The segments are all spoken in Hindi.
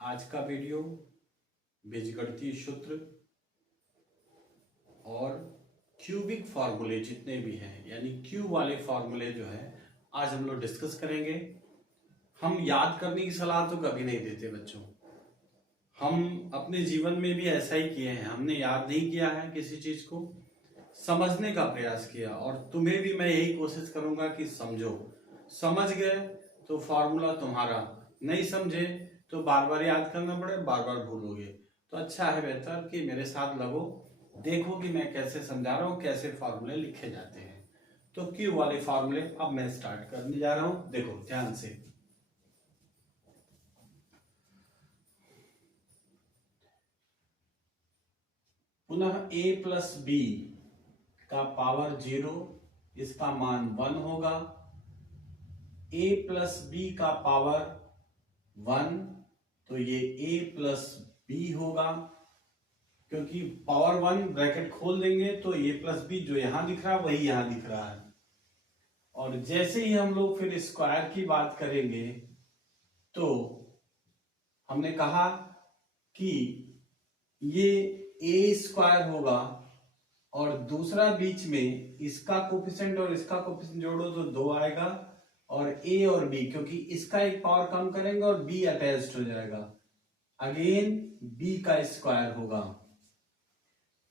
आज का वीडियो बीजगणितीय सूत्र और क्यूबिक फार्मूले जितने भी हैं यानी क्यूब वाले फार्मूले जो है आज हम लोग डिस्कस करेंगे। हम याद करने की सलाह तो कभी नहीं देते बच्चों, हम अपने जीवन में भी ऐसा ही किए हैं। हमने याद नहीं किया है किसी चीज को, समझने का प्रयास किया और तुम्हें भी मैं यही कोशिश करूंगा कि समझो। समझ गए तो फॉर्मूला तुम्हारा, नहीं समझे तो बार बार याद करना पड़े, बार बार भूलोगे। तो अच्छा है, बेहतर कि मेरे साथ लगो, देखो कि मैं कैसे समझा रहा हूं, कैसे फॉर्मूले लिखे जाते हैं। तो क्यू वाले फॉर्मूले अब मैं स्टार्ट करने जा रहा हूं, देखो ध्यान से। पुनः a प्लस बी का पावर 0, इसका मान 1 होगा। a प्लस बी का पावर 1, तो ये a प्लस बी होगा, क्योंकि पावर 1 ब्रैकेट खोल देंगे तो a प्लस बी जो यहां दिख रहा है वही यहां दिख रहा है। और जैसे ही हम लोग फिर स्क्वायर की बात करेंगे तो हमने कहा कि ये a स्क्वायर होगा और दूसरा बीच में इसका कोफिशिएंट और इसका कोफिशिएंट जोड़ो तो 2 आएगा, और a और b क्योंकि इसका एक पावर कम करेंगे और b अटैच्ड हो जाएगा, अगेन b का स्क्वायर होगा।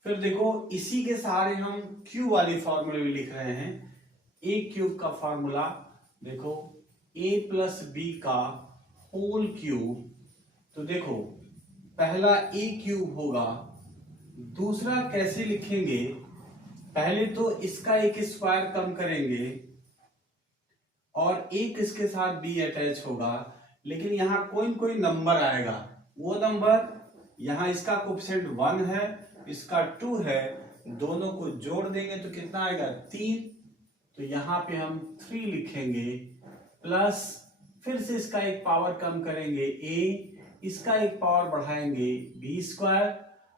फिर देखो इसी के सहारे हम q वाली फॉर्मूले भी लिख रहे हैं। a क्यूब का फॉर्मूला देखो, a प्लस बी का होल क्यूब। तो देखो पहला a क्यूब होगा, दूसरा कैसे लिखेंगे, पहले तो इसका एक स्क्वायर कम करेंगे और एक इसके साथ b अटैच होगा, लेकिन यहां कोई कोई नंबर आएगा, वो नंबर यहां इसका कोफिशिएंट 1 है, इसका 2 है, दोनों को जोड़ देंगे तो कितना आएगा 3। तो यहां पे हम 3 लिखेंगे, प्लस फिर से इसका एक पावर कम करेंगे a, इसका एक पावर बढ़ाएंगे b स्क्वायर,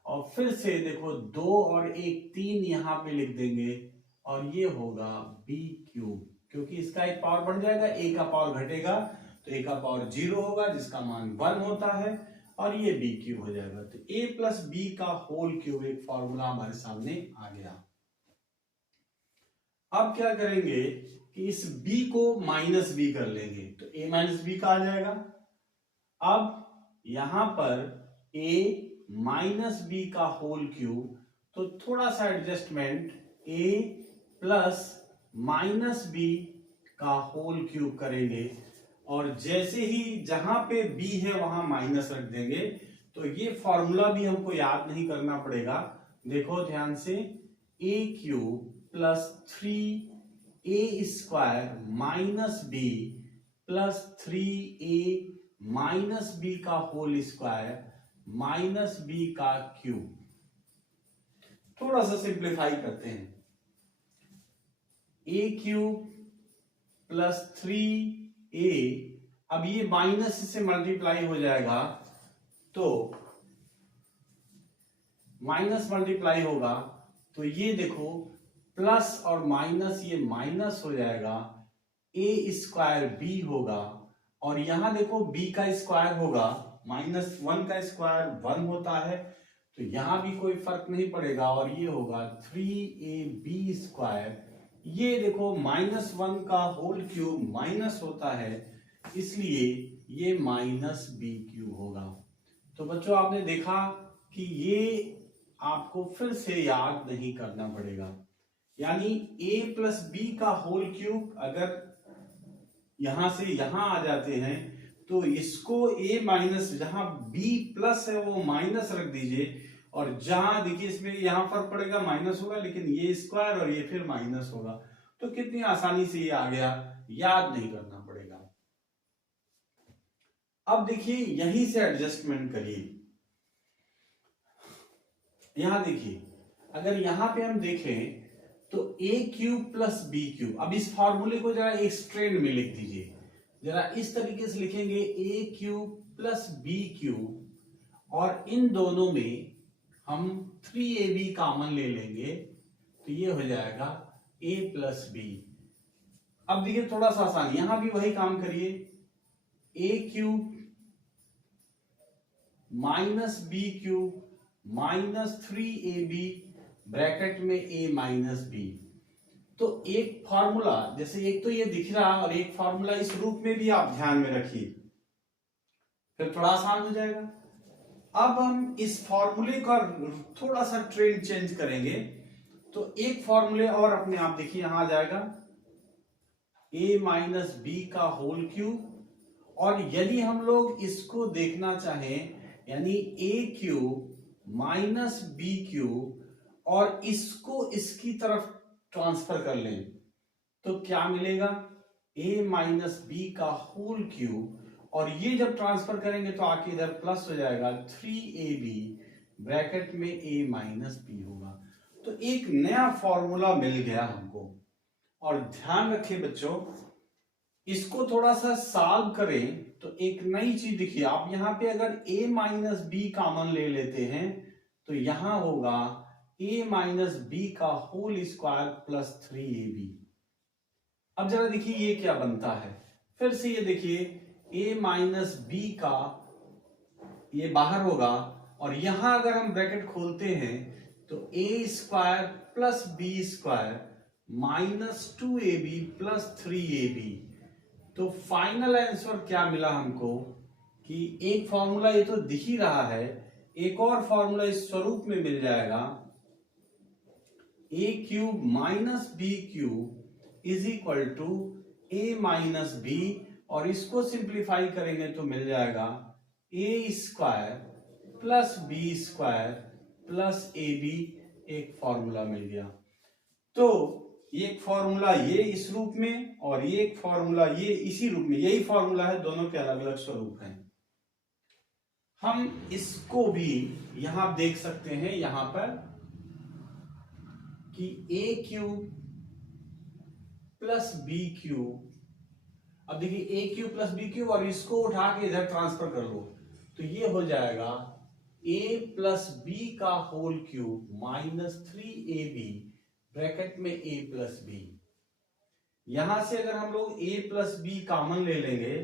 और फिर से देखो 2 और 1 3 यहां पे लिख देंगे और ये होगा b क्यूब, क्योंकि इसका एक पावर बढ़ जाएगा, a का पावर घटेगा तो a का पावर 0 होगा जिसका मान 1 होता है, और ये b क्यूब हो जाएगा। तो a प्लस बी का होल क्यूब एक फॉर्मूला हमारे सामने आ गया। अब क्या करेंगे कि इस b को माइनस b कर लेंगे तो a माइनस बी का आ जाएगा। अब यहां पर a माइनस बी का होल क्यूब, तो थोड़ा सा adjustment, a plus minus b का होल क्यूब करेंगे, और जैसे ही जहां पे b है वहां माइनस रख देंगे। तो ये फॉर्मूला भी हमको याद नहीं करना पड़ेगा, देखो ध्यान से, a cube plus 3a square minus b plus 3a minus b का होल स्क्वायर माइनस बी का क्यूब। थोड़ा सा सिंप्लीफाई करते हैं, a क्यूब प्लस 3a, अब ये माइनस से मल्टीप्लाई हो जाएगा तो माइनस मल्टीप्लाई होगा तो ये देखो प्लस और माइनस ये माइनस हो जाएगा, a स्क्वायर b होगा, और यहां देखो b का स्क्वायर होगा, -1 का स्क्वायर 1 होता है, तो यहां भी कोई फर्क नहीं पड़ेगा, और ये होगा 3ab स्क्वायर। ये देखो -1 का होल क्यूब माइनस होता है, इसलिए ये माइनस बी क्यूब होगा। तो बच्चों आपने देखा कि ये आपको फिर से याद नहीं करना पड़ेगा, यानी a प्लस बी का होल क्यूब अगर यहां से यहां आ जाते हैं तो इसको a माइनस, जहां b प्लस है वो माइनस रख दीजिए, और जहां देखिए इसमें यहां फर्क पड़ेगा माइनस होगा, लेकिन ये स्क्वायर और ये फिर माइनस होगा, तो कितनी आसानी से ये आ गया, याद नहीं करना पड़ेगा। अब देखिए यहीं से एडजस्टमेंट करिए, यहां देखिए अगर यहां पे हम देखें तो a cube plus B cube, अब इस फॉर्मूले को जरा एक स्ट्रेन में लिख दीजिए, जरा इस तरीके से लिखेंगे a cube plus B cube, और इन दोनों में हम 3ab कॉमन ले लेंगे तो ये हो जाएगा a प्लस बी। अब देखिए थोड़ा सा आसान, यहां भी वही काम करिए, a cube minus b cube minus 3ab bracket में a माइनस बी। तो एक फॉर्मूला, जैसे एक तो ये दिख रहा और एक फॉर्मूला इस रूप में भी आप ध्यान में रखिए, फिर थोड़ा आसान हो जाएगा। अब हम इस फॉर्मूले का थोड़ा सा ट्रेंड चेंज करेंगे, तो एक फॉर्मूले और अपने आप देखिए यहां आ जाएगा, a माइनस बी का होल क्यूब। और यदि हम लोग इसको देखना चाहें, यानी a cube minus b cube और इसको इसकी तरफ ट्रांसफर कर लें, तो क्या मिलेगा, a माइनस बी का होल क्यूब। और ये जब ट्रांसफर करेंगे तो आके इधर प्लस हो जाएगा 3ab ब्रैकेट में a माइनस बी होगा। तो एक नया फॉर्मूला मिल गया हमको। और ध्यान रखें बच्चों, इसको थोड़ा सा सॉल्व करें तो एक नई चीज दिखिए। आप यहां पे अगर a माइनस बी कॉमन ले लेते हैं तो यहां होगा a माइनस बी का होल स्क्वायर प्लस 3ab। अब जरा देखिए ये क्या बनता है, फिर से ये देखिए a माइनस बी का ये बाहर होगा और यहां अगर हम ब्रैकेट खोलते हैं तो a square plus B square minus 2ab plus 3ab। तो फाइनल आंसर क्या मिला हमको कि एक फॉर्मूला ये तो दिख ही रहा है, एक और फॉर्मूला इस स्वरूप में मिल जाएगा, a cube minus b cube is equal to a minus b. और इसको सिंप्लीफाई करेंगे तो मिल जाएगा a square plus B square plus ab। एक फॉर्मूला मिल गया। तो एक फॉर्मूला ये इस रूप में और ये एक फॉर्मूला ये इसी रूप में, यही फॉर्मूला है, दोनों के अलग अलग स्वरूप हैं। हम इसको भी यहां देख सकते हैं, यहां पर कि a cube plus B cube. अब देखिए a cube plus B cube और इसको उठा के इधर ट्रांसफर कर लो तो ये हो जाएगा a प्लस बी का whole cube minus 3ab bracket में a प्लस बी। यहां से अगर हम लोग a प्लस बी कॉमन ले लेंगे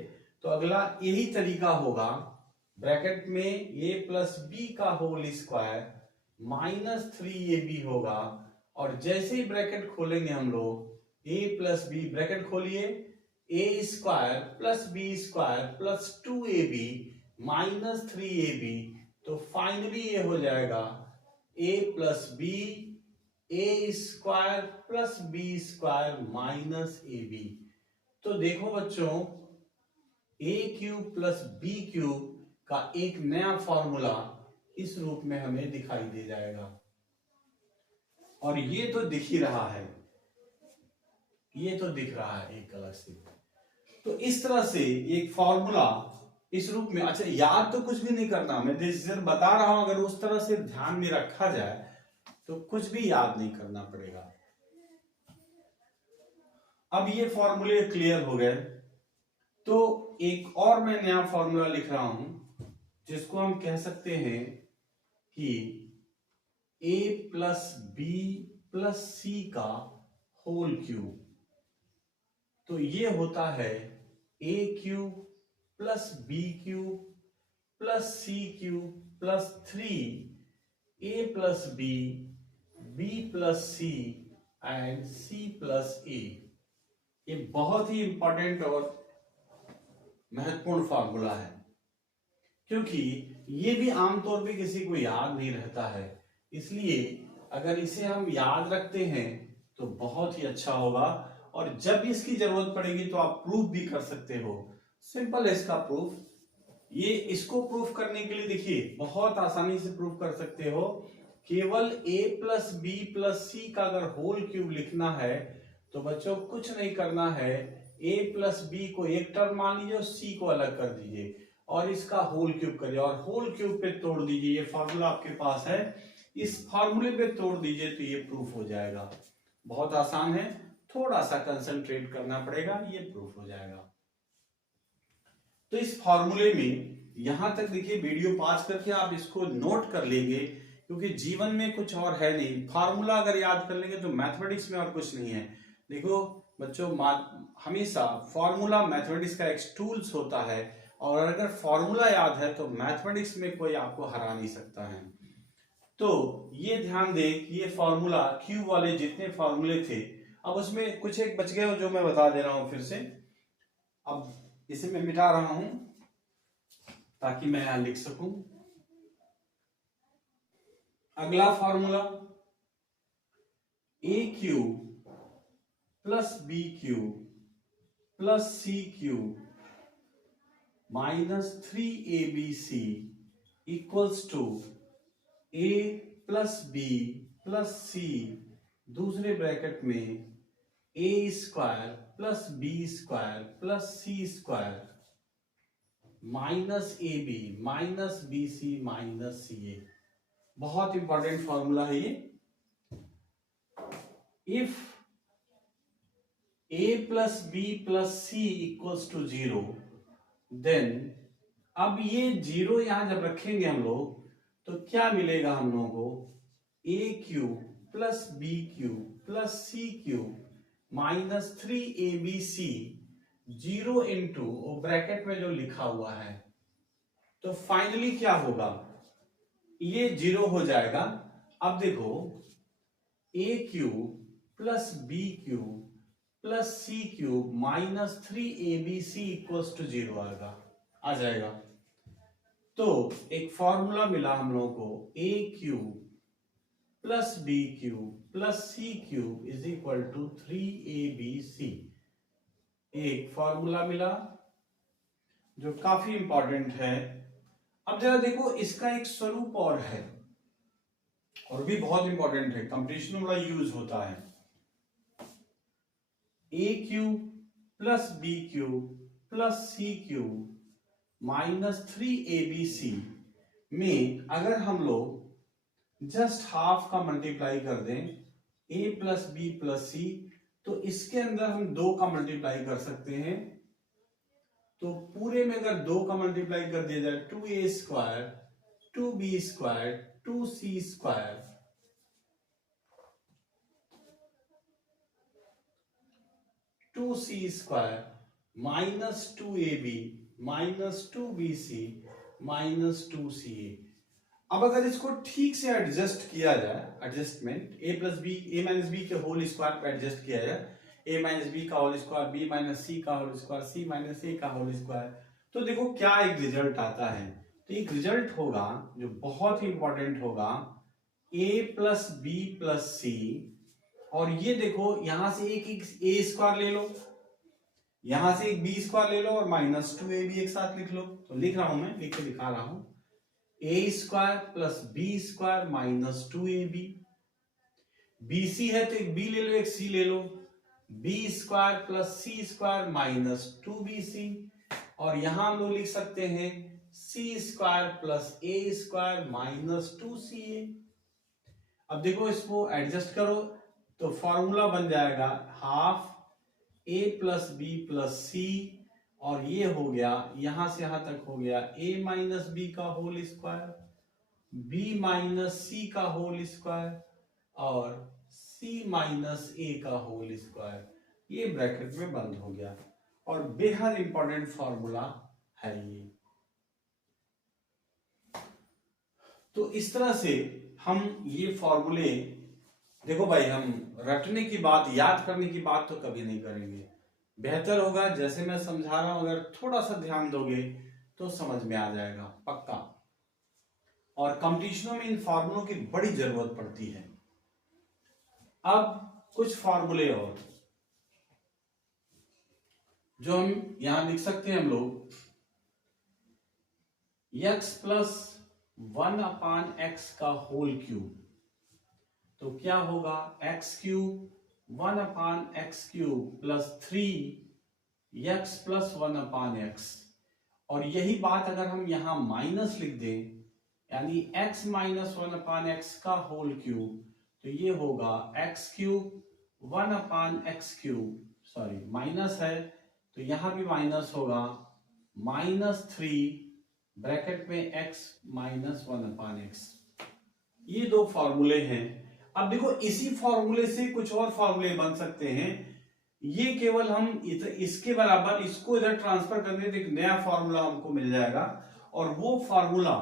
तो अगला यही तरीका होगा, ब्रैकेट में a प्लस बी का होल स्क्वायर माइनस 3ab होगा। और जैसे ही ब्रैकेट खोलेंगे हम लोग a प्लस बी, ब्रैकेट खोलिए, a square plus B square plus 2ab minus 3ab। तो फाइनली ये हो जाएगा a plus b a square plus B square minus ab। तो देखो बच्चों, a cube plus B cube का एक नया फॉर्मूला इस रूप में हमें दिखाई दे जाएगा। और ये तो दिख ही रहा है, ये तो दिख रहा है एक अलग से। तो इस तरह से एक फॉर्मूला इस रूप में, अच्छा याद तो कुछ भी नहीं करना, मैं सिर्फ बता रहा हूं, अगर उस तरह से ध्यान में रखा जाए तो कुछ भी याद नहीं करना पड़ेगा। अब ये फॉर्मूले क्लियर हो गए, तो एक और मैं नया फॉर्मूला लिख रहा हूं जिसको हम कह सकते हैं कि a plus B plus C का होल क्यूब। तो ये होता है a cube plus B cube plus C cube plus 3a plus B B plus C and C plus A. ये बहुत ही इंपॉर्टेंट और महत्वपूर्ण फॉर्मूला है, क्योंकि ये भी आमतौर पे किसी को याद नहीं रहता है। इसलिए अगर इसे हम याद रखते हैं तो बहुत ही अच्छा होगा, और जब इसकी जरूरत पड़ेगी तो आप प्रूफ भी कर सकते हो। सिंपल है इसका प्रूफ। ये इसको प्रूफ करने के लिए देखिए बहुत आसानी से प्रूफ कर सकते हो। केवल a plus B plus C का अगर होल क्यूब लिखना है तो बच्चों कुछ नहीं करना है, a प्लस बी को एक टर्म मान लीजिए और c को अलग कर दीजिए और इसका होल क्यूब करिए और होल क्यूब पे तोड़ दीजिए। ये फॉर्मूला आपके पास है, इस फॉर्मूले पे तोड़ दीजिए तो ये प्रूफ हो जाएगा। बहुत आसान है, थोड़ा सा कंसंट्रेट करना पड़ेगा, ये प्रूफ हो जाएगा। तो इस फॉर्मूले में यहां तक देखिए, वीडियो पॉज करके आप इसको नोट कर लेंगे, क्योंकि जीवन में कुछ और है नहीं। फॉर्मूला अगर याद कर लेंगे तो मैथमेटिक्स में और कुछ नहीं है। देखो बच्चों, हमेशा फॉर्मूला मैथमेटिक्स का एक टूल्स होता है, और अगर फॉर्मूला याद है तो मैथमेटिक्स में कोई आपको हरा नहीं सकता है। तो ये ध्यान दें कि ये फॉर्मूला क्यूब वाले जितने फॉर्मूले थे, अब उसमें कुछ एक बच गए जो मैं बता दे रहा हूं फिर से। अब इसे मैं मिटा रहा हूं ताकि मैं यहां लिख सकूं। अगला formula A cube plus B cube plus C cube minus 3abc equals to A plus B plus C दूसरे ब्रैकेट में A square plus B square plus C square minus A B minus B C minus C A. बहुत इंपॉर्टेंट फॉर्मूला है ये। If A plus B plus C equals to 0, then अब ये 0 यहां जब रखेंगे हम लोग तो क्या मिलेगा हम लोगों को, A cube plus B cube plus C cube minus 3abc 0 into bracket में जो लिखा हुआ है। तो फाइनली क्या होगा, ये 0 हो जाएगा। अब देखो A cube plus B cube plus C cube minus 3abc equals to 0 आ जाएगा। तो एक फॉर्मूला मिला हम लोगों को, A cube plus B cube plus C cube is equal to 3abc। एक फॉर्मूला मिला जो काफी इंपॉर्टेंट है। अब जरा देखो इसका एक स्वरूप और है और भी बहुत इंपॉर्टेंट है, कंपटीशन में बड़ा यूज होता है। A cube plus B cube plus C cube minus 3abc में अगर हम लोग जस्ट हाफ का मल्टीप्लाई कर दें a प्लस बी प्लस सी, तो इसके अंदर हम 2 का मल्टीप्लाई कर सकते हैं। तो पूरे में अगर 2 का मल्टीप्लाई कर दिया जाए 2a square 2b square 2c square, two c square minus 2ab minus 2bc minus 2ca। अब अगर इसको ठीक से एडजस्ट किया जाए, adjustment a plus b a minus b के होल स्क्वायर पे एडजस्ट किया जाए, a माइनस बी का whole square b minus c का whole square c minus a का होल स्क्वायर, तो देखो क्या एक रिजल्ट आता है। तो एक रिजल्ट होगा जो बहुत ही इंपॉर्टेंट होगा, a plus B plus C, और ये देखो यहां से एक ए स्क्वायर ले लो, यहां से एक बी स्क्वायर ले लो और माइनस 2ab एक साथ लिख लो। तो लिख रहा हूं, मैं लिख के दिखा रहा हूं, A square plus B square minus 2ab, BC है तो एक बी ले लो एक सी ले लो, B square plus C square minus 2bc, और यहां हम लोग लिख सकते हैं C square plus A square minus 2ca। अब देखो इसको एडजस्ट करो तो फॉर्मूला बन जाएगा half a plus B plus C, और ये हो गया यहां से यहां तक हो गया a माइनस बी का whole square b minus c का होल स्क्वायर और c माइनस a का होल स्क्वायर। ये ब्रैकेट में बंद हो गया और बेहद इंपॉर्टेंट फॉर्मूला है ये। तो इस तरह से हम ये फॉर्मूले, देखो भाई हम रटने की बात याद करने की बात तो कभी नहीं करेंगे, बेहतर होगा जैसे मैं समझा रहा हूं अगर थोड़ा सा ध्यान दोगे तो समझ में आ जाएगा पक्का। और कंपटीशनों में इन फॉर्मूलों की बड़ी जरूरत पड़ती है। अब कुछ फॉर्मूले और जो हम यहां लिख सकते हैं हम लोग, x प्लस 1/x का होल क्यूब, तो क्या होगा x cube 1/x cube plus 3x plus 1/x, और यही बात अगर हम यहां माइनस लिख दें यानी x माइनस 1/x का होल क्यूब, तो ये होगा x cube 1/x cube, sorry minus है तो यहां भी माइनस होगा माइनस 3 ब्रैकेट में x माइनस 1/x। ये 2 फॉर्मूले हैं। अब देखो इसी फॉर्मूले से कुछ और फॉर्मूले बन सकते हैं ये केवल हम इसके बराबर इसको इधर ट्रांसफर कर दें तो एक नया फॉर्मूला हमको मिल जाएगा, और वो फॉर्मूला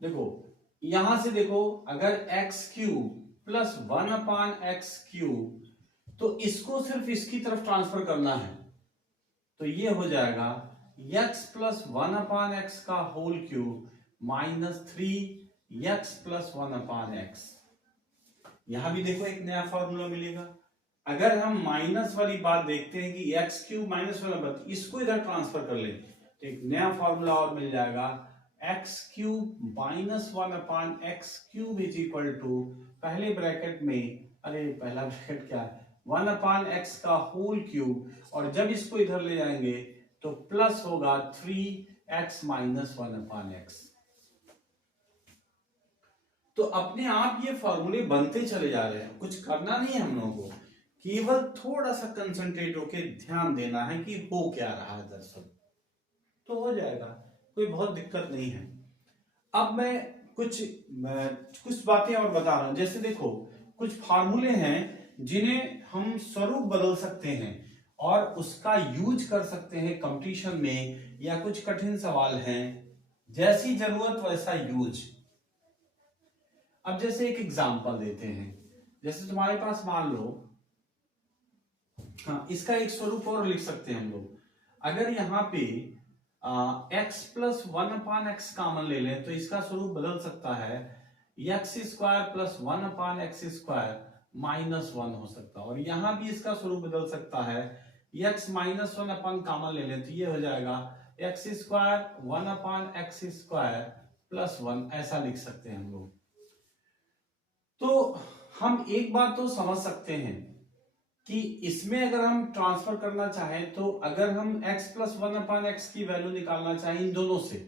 देखो, यहां से देखो, अगर एक्स क्यूब प्लस 1/x³, तो इसको सिर्फ इसकी तरफ ट्रांसफर करना है, तो ये हो जाएगा x प्लस 1/x का whole cube minus 3x plus 1/x। यहां भी देखो एक नया फॉर्मूला मिलेगा। अगर हम माइनस वाली बात देखते हैं कि x³ माइनस वाला बात, इसको इधर ट्रांसफर कर ले तो एक नया फॉर्मूला और मिल जाएगा, x³ minus 1/x³ is equal to, पहले ब्रैकेट में, अरे पहला ब्रैकेट क्या है, 1/x का होल क्यूब, और जब इसको इधर ले जाएंगे तो प्लस होगा 3x माइनस 1/x। तो अपने आप ये फॉर्मूले बनते चले जा रहे हैं, कुछ करना नहीं है हम लोगों को, केवल थोड़ा सा कंसंट्रेट होके ध्यान देना है कि हो क्या रहा है दरअसल, तो हो जाएगा, कोई बहुत दिक्कत नहीं है। अब मैं कुछ बातें और बता रहा हूं, जैसे देखो कुछ फार्मूले हैं जिन्हें हम स्वरूप बदल सकते हैं और उसका यूज कर सकते हैं कंपटीशन में, या कुछ कठिन सवाल हैं, जैसी जरूरत वैसा यूज। अब जैसे एक एग्जांपल देते हैं, जैसे तुम्हारे पास मान लो, हाँ इसका एक स्वरूप और लिख सकते हैं हम लोग, अगर यहाँ पे x प्लस 1/x कॉमन ले लें तो इसका स्वरूप बदल सकता है, x² प्लस 1/x² माइनस 1 हो सकता है, और यहां भी इसका स्वरूप बदल सकता है, x माइनस 1 अपन कॉमन ले लें तो ये हो जाएगा x² 1/x² प्लस 1, ऐसा लिख सकते हैं हम लोग। तो हम एक बात तो समझ सकते हैं कि इसमें अगर हम ट्रांसफर करना चाहें तो अगर हम x प्लस 1/x की वैल्यू निकालना चाहें इन दोनों से,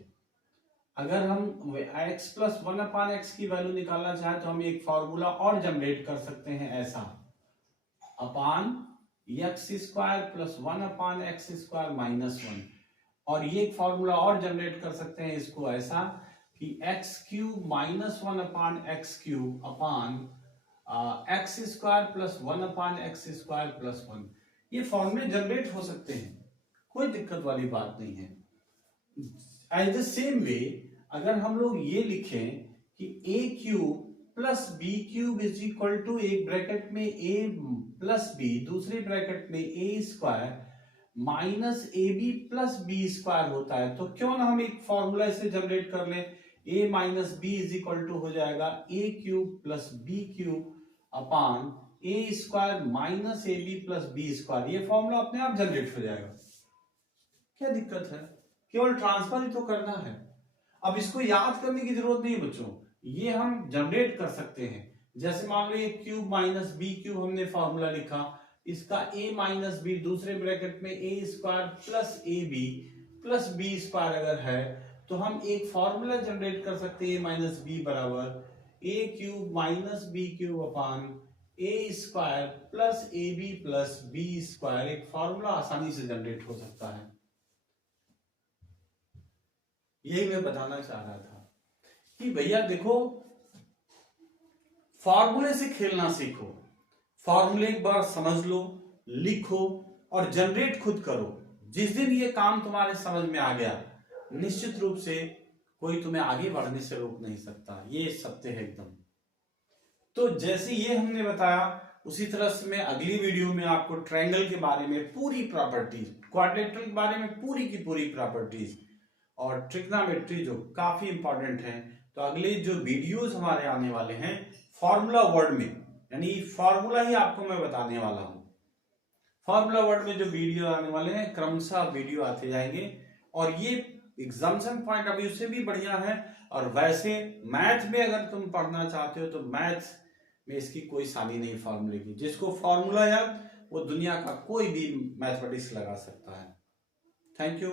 अगर हम x प्लस 1/x की वैल्यू निकालना चाहें तो हम एक फॉर्मूला और जनरेट कर सकते हैं, ऐसा अपान x² प्लस 1/x² माइनस 1, और ये एक फॉर्मूला और जनरेट कर सकते हैं इसको ऐसा कि x³ माइनस 1/x³ अपान x² प्लस 1/x² प्लस 1। ये फॉर्मूले जनरेट हो सकते हैं, कोई दिक्कत वाली बात नहीं है। एज द सेम वे अगर हम लोग ये लिखें कि a³ plus b³ is equal to, एक ब्रैकेट में a प्लस b, दूसरे ब्रैकेट में a² minus ab plus b² होता है, तो क्यों ना हम एक फॉर्मूला इसे जनरेट कर लें, a minus b is equal to हो जाएगा a³ plus b³ upon a² minus ab plus b²। ये फॉर्मूला अपने आप जनरेट हो जाएगा, क्या दिक्कत है, केवल ट्रांसफर ही तो करना है। अब इसको याद करने की जरूरत नहीं बच्चों, ये हम जनरेट कर सकते हैं। जैसे मान लो ये क्यूब माइनस बी क्यूब हमने फॉर्मूला लिखा, इसका a माइनस बी, दूसरे ब्रैकेट में a² plus ab plus b² अगर है तो हम एक फॉर्मूला जनरेट कर सकते हैं a माइनस बी बराबर a³ minus b³ upon a² plus ab plus b²। एक फॉर्मूला आसानी से जनरेट हो सकता है, यही मैं बताना चाह रहा था कि भैया देखो फॉर्मूले से खेलना सीखो, फॉर्मूले एक बार समझ लो, लिखो और जनरेट खुद करो। जिस दिन ये काम तुम्हारे समझ में आ गया निश्चित रूप से कोई तुम्हें आगे बढ़ने से रोक नहीं सकता, ये सत्य है एकदम। तो जैसे ये हमने बताया उसी तरह से मैं अगली वीडियो में आपको ट्रायंगल के बारे में पूरी प्रॉपर्टीज, क्वाड्रिलेटरल के बारे में पूरी की पूरी प्रॉपर्टीज और ट्रिग्नोमेट्री जो काफी इंपॉर्टेंट है, तो अगले जो वीडियोस हमारे आने वाले हैं फॉर्मूला वर्ड में, यानी फॉर्मूला ही आपको मैं बताने वाला हूं। फॉर्मूला वर्ड में जो वीडियो आने वाले हैं क्रमशः वीडियो आते जाएंगे, और ये एग्जामिनेशन पॉइंट ऑफ व्यू से भी बढ़िया है। और वैसे मैथ में अगर तुम पढ़ना चाहते हो तो मैथ में इसकी कोई सानी नहीं फॉर्मूले की, जिसको फॉर्मूला याद वो दुनिया का कोई भी मैथमेटिक्स लगा सकता है। Thank you.